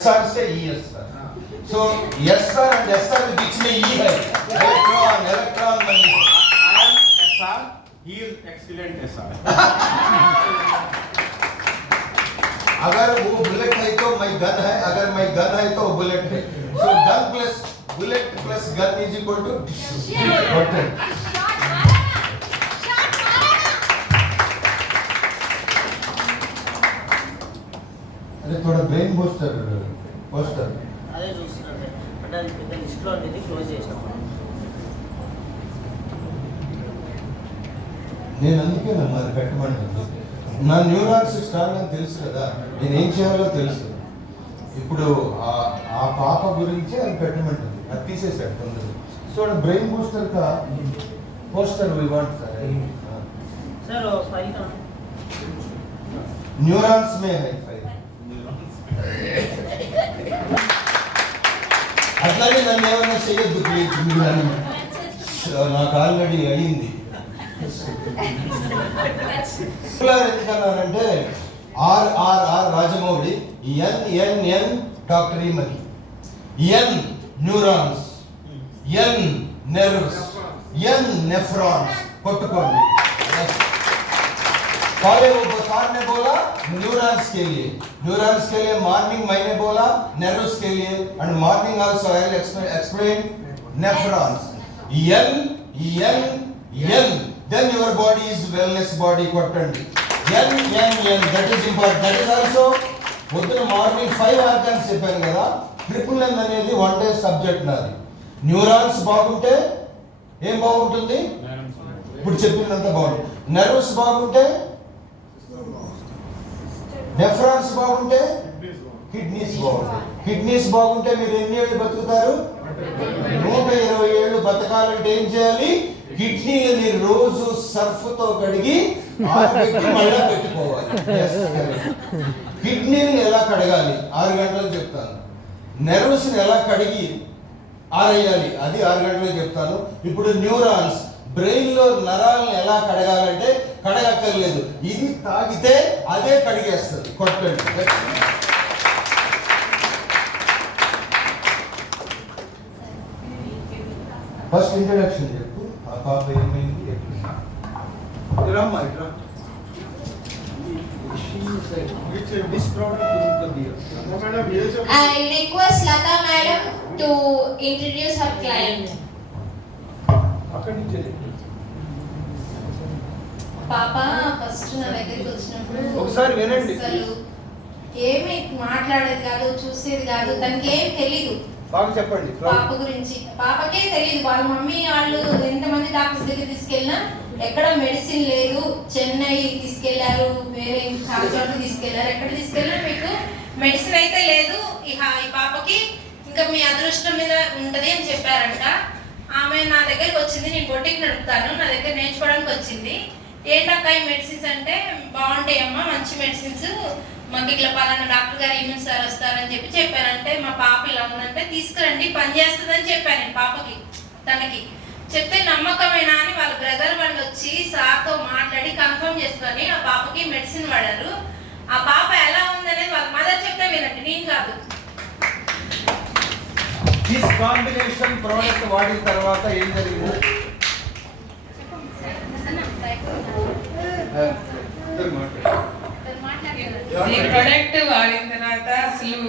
SR से ES sir. So SR and SR के बीच में E है. Electron money. I am SR. He is excellent SR. अगर वो बुलेट है तो मैं गन है, अगर मैं गन है तो बुलेट है. So gun plus bullet plus gun is equal to rocket. अरे थोड़ा ब्रेन बूस्टर అదే చూస్తున్నాను అంటే అది పెద్ద లిస్ట్లో ఉండేది క్లోజ్ చేసాం. నేను అందుకే మరి పెట్టమంటాను. నా న్యూరాన్స్ స్ట్రాంగ్ అని తెలుసు కదా, నేను ఏం చేయాలో తెలుసు. ఇప్పుడు ఆ పాప గురించి అది పెట్టమంటుంది, అది తీసేసాడు కొందరు. సో బ్రెయిన్ బూస్టర్ కా poster we want sir file neurons में है फाइल. అట్లానే నన్ను ఏమైనా చేయొద్దు ప్లీజ్. నాకు ఆల్రెడీ అయ్యింది. ఎందుకన్నానంటే ఆర్ఆర్ఆర్ రాజమౌళి, ఎన్ఎన్ఎన్ డాక్టర్ ఈమని, ఎన్ న్యూరాన్స్, ఎన్ నెర్వ్స్, ఎన్ నెఫ్రాన్స్. కొట్టుకోండి. कार ने बोला न्यूरॉन्स के लिए मॉर्निंग मैंने बोला नर्व्स के लिए and morning also I will explain nephrons. N then your body is wellness body కొట్టండి. N that is important. That is also పొద్దున మార్నింగ్ 5 organs చెప్పాను కదా. ట్రిపుల్ N అనేది వన్ డే సబ్జెక్ట్ నాది. న్యూరాన్స్ బాగుంటే ఏం బాగుంటుంది? ఇప్పుడు చెప్పిందంతా బాగుంటుంది. నర్వ్స్ బాగుంటే, నెఫ్రాన్స్ బాగుంటే, కిడ్నీస్ బాగుంటాయి. కిడ్నీస్ బాగుంటే మీరు ఎన్ని ఏళ్ళు బతుకుతారు? 120 ఏళ్ళు బతకాలంటే ఏం చేయాలి? కిడ్నీని రోజు సర్ఫ్ తో కడిగి ఆరబెట్టి మళ్ళా పెట్టుకోవాలి. కిడ్నీని ఎలా కడగాలి 6 గంటలు చెప్తాను. నెర్వ్స్ ని ఎలా కడిగి ఆరేయాలి అది 6 గంటలు చెప్తాను. ఇప్పుడు న్యూరాన్స్, బ్రెయిన్ లో నరాలను ఎలా కడగాలంటే కడగక్కర్లేదు, ఇది తాగితే అదే కడిగేస్తుంది. కొట్టండి. ఫస్ట్ ఇంట్రడక్షన్ చెప్పు. ఆ పాప ఏమైంది? I request Lata madam to introduce her client. పాప ఫస్ట్ నా దగ్గరికి వచ్చినప్పుడు ఒకసారి వినండి. అసలు ఏమీ మాట్లాడేది కాదు, చూసేది కాదు, తనకి ఏం తెలీదు. బాగా చెప్పండి. పాప గురించి పాపకే తెలీదు. వాళ్ళ మమ్మీ వాళ్ళు ఎంతమంది డాక్టర్స్ దగ్గర తీసుకెళ్ళినా ఎక్కడ మెడిసిన్ లేదు. చెన్నై తీసుకెళ్లారు, వేరే చాలా చోట్ల తీసుకెళ్లారు. ఎక్కడ తీసుకెళ్ళినా మీకు మెడిసిన్ అయితే లేదు. ఈ పాపకి ఇంకా మీ అదృష్టం మీద ఉంటది అని చెప్పారంట. ఆమె నా దగ్గరికి వచ్చింది. నేను బొటిక్ నడుపుతాను, నా దగ్గర నేర్చుకోవడానికి వచ్చింది. ఏంటక్క ఈ మెడిసిన్స్ అంటే, బాగుంటాయమ్మా మంచి మెడిసిన్స్, మాకు ఇట్లా పలానా డాక్టర్ గారు ఈమెన్ సార్ వస్తారని చెప్పానంటే, మా పాప ఇలా ఉందంటే తీసుకురండి పని చేస్తుందని చెప్పాను నేను పాపకి. తనకి చెప్తే నమ్మకమేనా అని వాళ్ళ బ్రదర్ వాళ్ళు వచ్చి సార్తో మాట్లాడి కన్ఫర్మ్ చేసుకొని ఆ పాపకి మెడిసిన్ వాడారు. ఆ పాప ఎలా ఉందనేది వాళ్ళ మదర్ చెప్తే వినండి, నేను కాదు. ఈ కాంబినేషన్ ప్రోడక్ట్ వాడిన తర్వాత ఏం జరిగింది? ఈ ప్రొడక్ట్ వాడిన తర్వాత అసలు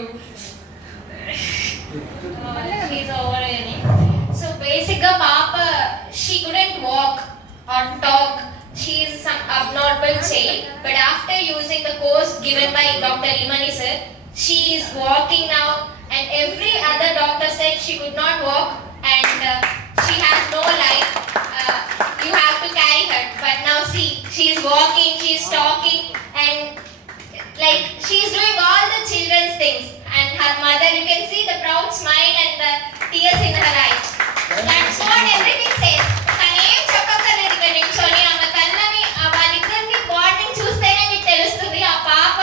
So basically Papa, she couldn't walk or talk. She is some abnormal child, but after using the course given by Dr. Imani sir, she is walking now, and every other doctor said she could not walk and she has no life. You have to carry her, but now see, she is walking, she is talking, and like she is doing all the children's things. And her mother, you can see the proud smile and the tears in her eyes. That's what everything says. తనేం చెప్పక్కర్లేదు, ఇక్కడ నించొని ఆమె కళ్ళని వాళ్ళిద్దరిని bonding చూస్తేనే మీకు తెలుస్తుంది ఆ పాప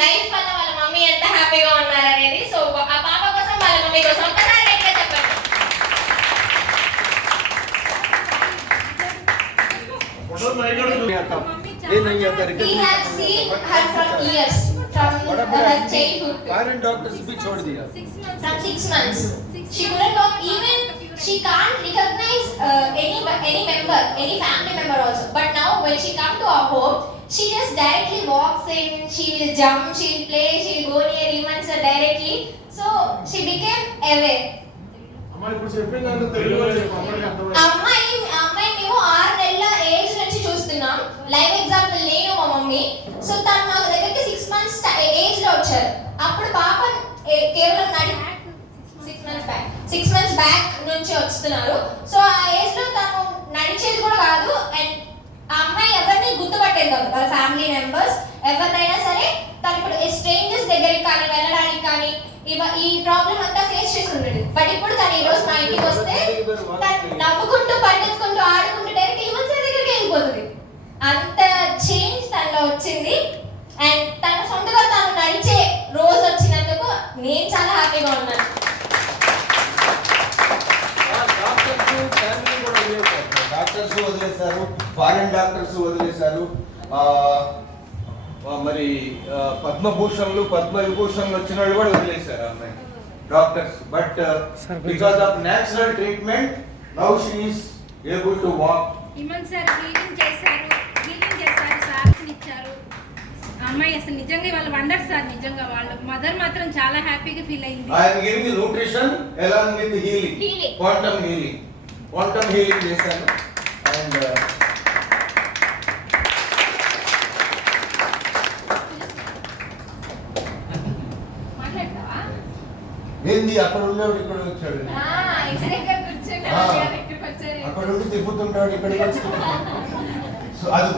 లైఫ్ వల్ల వాళ్ళ మమ్మీ ఎంత హ్యాపీగా ఉన్నారనేది. సో ఆ పాప కోసం వాళ్ళ మమ్మీ కోసం ఒక్కసారి గట్టిగా చెప్పండి. We have seen her from years. from her childhood. Foreign doctors भी छोड़ दिया. From 6 months. She couldn't walk, even she can't recognize any member, any family member also. But now when she come to our home, she just directly walks in, she will jump, she will play, she will go near Iman sir directly. So she became aware. అమ్మాయి మేము 6 నెలల age నుంచి చూస్తున్నాం. Live example నేను మా mummy. So తను మా దగ్గరికి 6 మంత్స్ ఏజ్ లో వచ్చారు. అప్పుడు పాప కేవలం 6 మంత్స్ బ్యాక్ నుంచి వస్తున్నారు. సో ఆ ఏజ్ లో తను నడిచేది కూడా కాదు. అండ్ ఆ అమ్మాయి ఎవరిని గుర్తుపట్టేది కాదు, వాళ్ళ ఫ్యామిలీ మెంబర్స్ ఎవరినైనా సరే. తను ఇప్పుడు స్ట్రేంజర్స్ దగ్గరికి కానీ వెళ్ళడానికి కానీ ఈ ప్రాబ్లం అంతా ఫేస్ చేసి ఉండేది. బట్ ఇప్పుడు తను ఈ రోజు మా ఇంటికి వస్తే తను నవ్వుకుంటూ పరిగెత్తుకుంటూ ఆడుకుంటూ డైరెక్ట్ ఇమన్ సార్ దగ్గరికి వెళ్ళిపోతుంది. అంత చేంజ్ తనలో వచ్చింది. అండ్ తన సొంతగా తను నడిచే రోజు వచ్చినందుకు నేను చాలా హ్యాపీగా ఉన్నాను. డాక్టర్స్ వదిలేశారు, ఫారెన్ డాక్టర్స్ వదిలేశారు. మరి పద్మభూషణ్లు పద్మ విభూషణ్లు వచ్చిన వాళ్ళు కూడా వదిలేశారు అమ్మాయి doctors. But because of natural treatment now she is able to walk. ఇమన్ సార్ హీలింగ్ చేశారు, సార్స్ ఇచ్చారు. అమ్మాయి అసలు నిజంగా వాళ్ళ వండర్ సార్. నిజంగా వాళ్ళ మదర్ మాత్రం చాలా హ్యాపీగా ఫీల్ అయింది. I am giving nutrition along with healing, quantum healing చేశాను. అండ్ ఏంది అక్కడ ఉన్నవాడు ఇక్కడ వచ్చాడు, అక్కడ ఉండి తిప్పుతుంటాడు ఇక్కడికి వచ్చి. సో అది